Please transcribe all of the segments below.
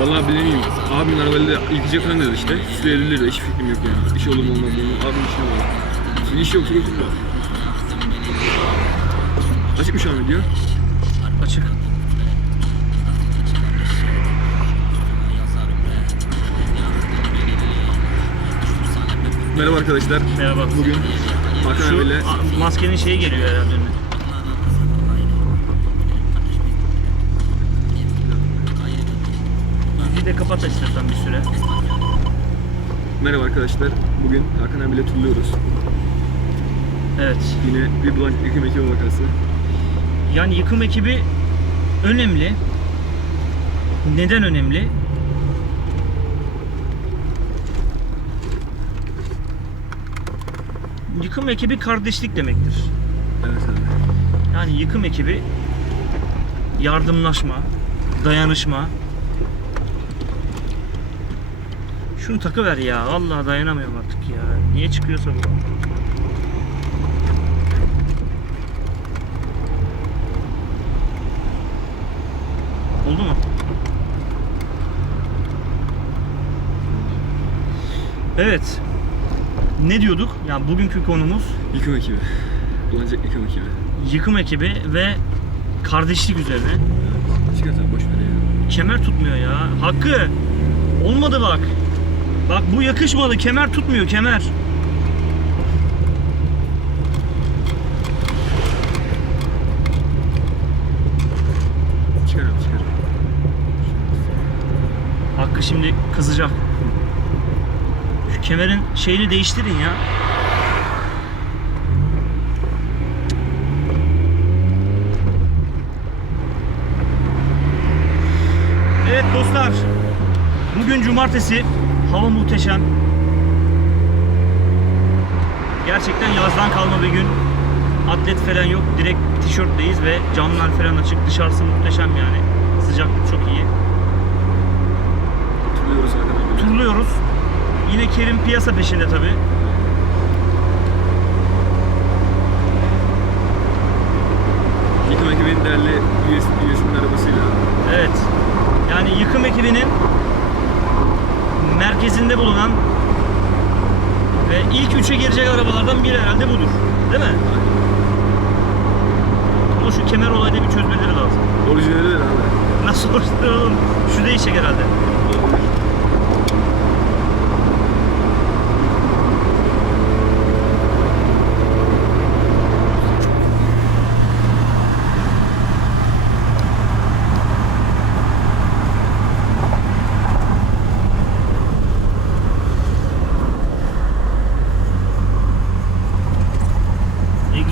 Vallahi bilemiyorum. Abim arabayla yıkayacak falan dedi işte. Süsleyebilir de hiç fikrim yok yani. İş olur mu olmaz mı? Abim işine var. Şimdi iş yoksa götürme. Açık mı şu an video? Açık. Merhaba arkadaşlar. Merhaba. Bugün Hakan Şu abiyle maskenin şeyi geliyor herhalde. Müziği de kapat istersen bir süre. Merhaba arkadaşlar. Bugün Hakan abiyle turluyoruz. Evet. Yine bir bulan yıkım ekibi vakası. Yani yıkım ekibi önemli. Neden önemli? Yıkım ekibi kardeşlik demektir. Evet abi. Yani yıkım ekibi yardımlaşma, dayanışma. Şunu takıver ya. Vallahi dayanamıyorum artık ya. Niye çıkıyorsa bu? Oldu mu? Evet. Ne diyorduk? Yani bugünkü konumuz Yıkım ekibi. Bulanacak yıkım ekibi. yıkım ekibi ve kardeşlik üzerine. Çıkart abi boş ver ya. Kemer tutmuyor ya. Hakkı. Olmadı bak. Bak bu yakışmadı. Kemer tutmuyor kemer. Çıkar abi çıkar. Hakkı şimdi kızacak. Şu kemerin şeyini değiştirin ya. Evet dostlar. Bugün cumartesi. Hava muhteşem. Gerçekten yazdan kalma bir gün. Atlet falan yok. Direkt tişörtteyiz ve camlar falan açık. Dışarısı muhteşem yani. Sıcaklık çok iyi. Turluyoruz abiyle. turluyoruz. Yine Kerim piyasa peşinde tabi. Yıkım ekibinin değerli üyesi, üyesinin arabasıyla. Evet. Yani yıkım ekibinin merkezinde bulunan ve ilk üçe girecek arabalardan biri herhalde budur. Değil mi? Ama şu kemer olayını bir çözmeleri lazım. Orijinali de abi. Nasıl oluşturuyor oğlum? Şu değişecek herhalde.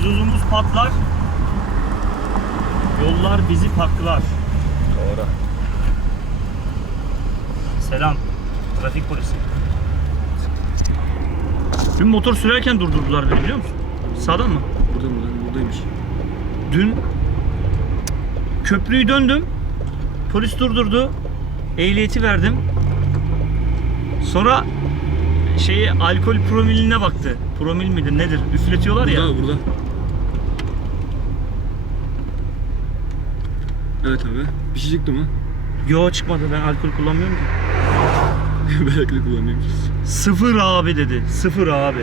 Egzozumuz patlar. Yollar bizi paklar. Doğru. Selam. Trafik polisi. Dün motor sürerken durdurdular beni biliyor musun? Sağdan mı? Burada mı lan? Buradaymış. Dün köprüyü döndüm. Polis durdurdu. Ehliyeti verdim. Sonra şeyi alkol promiline baktı. Promil midir nedir? Üfletiyorlar ya. Burada burada. Evet abi. Bir şey çıktı mı? Yo çıkmadı ben alkol kullanmıyorum ki. ben akıllı kullanıyorum. Sıfır abi dedi. Sıfır abi.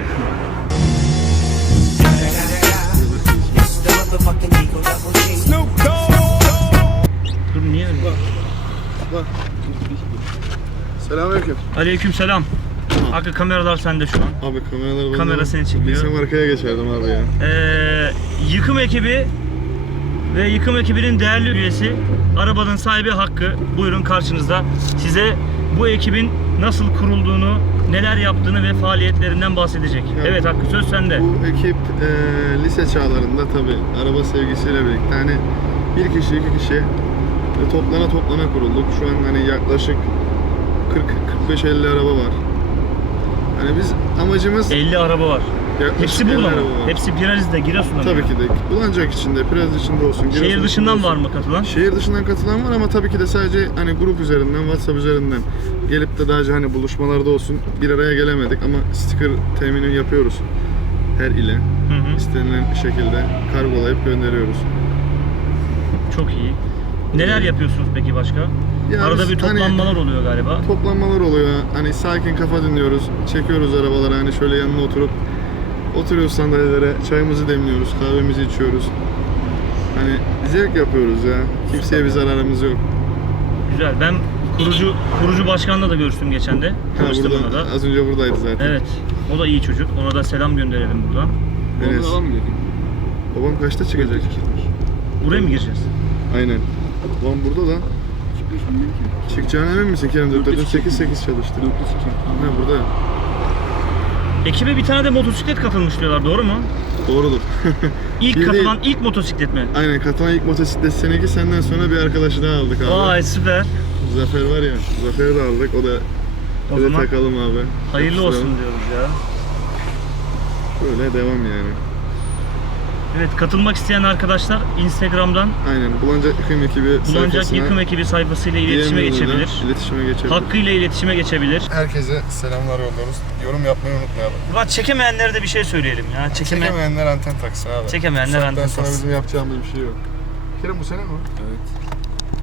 Dur niye öyle? Bak. Selamünaleyküm. Aleyküm selam. Hakkı kameralar sende şu an. Abi kameralar bana... Kamera seni çekiyor. Bilsem arkaya geçerdim abi ya. Ee, yıkım ekibi ve yıkım ekibinin değerli üyesi arabanın sahibi Hakkı. Buyurun karşınızda. Size bu ekibin nasıl kurulduğunu, neler yaptığını ve faaliyetlerinden bahsedecek. Evet. Evet Hakkı söz sende. Bu ekip e, lise çağlarında tabi araba sevgisiyle birlikte hani bir kişi iki kişi e, toplana toplana kurulduk. Şu an hani yaklaşık 40-45-50 araba var. Hani biz amacımız 50 araba var. Yaklaşık Hepsi burada 50 mı? Hepsi Pirariz'de, Giresun'da mı? Tabii ki de. Bulancak içinde, biraz içinde olsun. Şehir Giresun dışından içinde var olsun. mı katılan? Şehir dışından katılan var ama tabii ki de sadece hani grup üzerinden, WhatsApp üzerinden gelip de daha önce hani buluşmalarda olsun bir araya gelemedik ama sticker temini yapıyoruz her ile. Hı hı. istenilen şekilde kargolayıp gönderiyoruz. Çok iyi. Neler yapıyorsunuz peki başka? Ya Arada bir hani- toplanmalar oluyor galiba. Toplanmalar oluyor. Hani sakin kafa dinliyoruz. Çekiyoruz arabalara hani şöyle yanına oturup oturuyoruz sandalyelere, çayımızı demliyoruz, kahvemizi içiyoruz. Hani zevk yapıyoruz ya. Kimseye bir zararımız yok. Güzel. Ben kurucu kurucu başkanla da görüştüm geçen de. Ha, Tanıştım ona da. az önce buradaydı zaten. Evet. O da iyi çocuk. Ona da selam gönderelim buradan. Enes. Ondan mı dedim? Babam kaçta çıkacak? Buraya mı gireceğiz? Aynen. Babam burada da. Çıkacağına emin misin Kerem? 4 Dörtte 8 8 çalıştı. Ha burada. Ekibe bir tane de motosiklet katılmış diyorlar. Doğru mu? Doğrudur. İlk Bir de- katılan ilk motosiklet mi? Aynen katılan ilk motosiklet seninki senden sonra bir arkadaşı daha aldık abi. Vay süper. Zafer var ya, Zafer'i de aldık. O da O bir de zaman takalım abi. hayırlı Yapıştıralım. olsun diyoruz ya. Böyle devam yani. Evet katılmak isteyen arkadaşlar Instagram'dan Aynen. Bulancak Yıkım ekibi Bulancak sayfasına Yıkım Ekibi sayfasıyla iletişime geçebilir. İletişime geçebilir. Hakkı ile iletişime geçebilir. Herkese selamlar yolluyoruz. Yorum yapmayı unutmayalım. Ulan çekemeyenlere de bir şey söyleyelim ya. Çekeme... Çekemeyenler anten taksın abi. Çekemeyenler saatten anten sonra taksın. bizim yapacağımız bir şey yok. Kerem bu sene mi? Evet.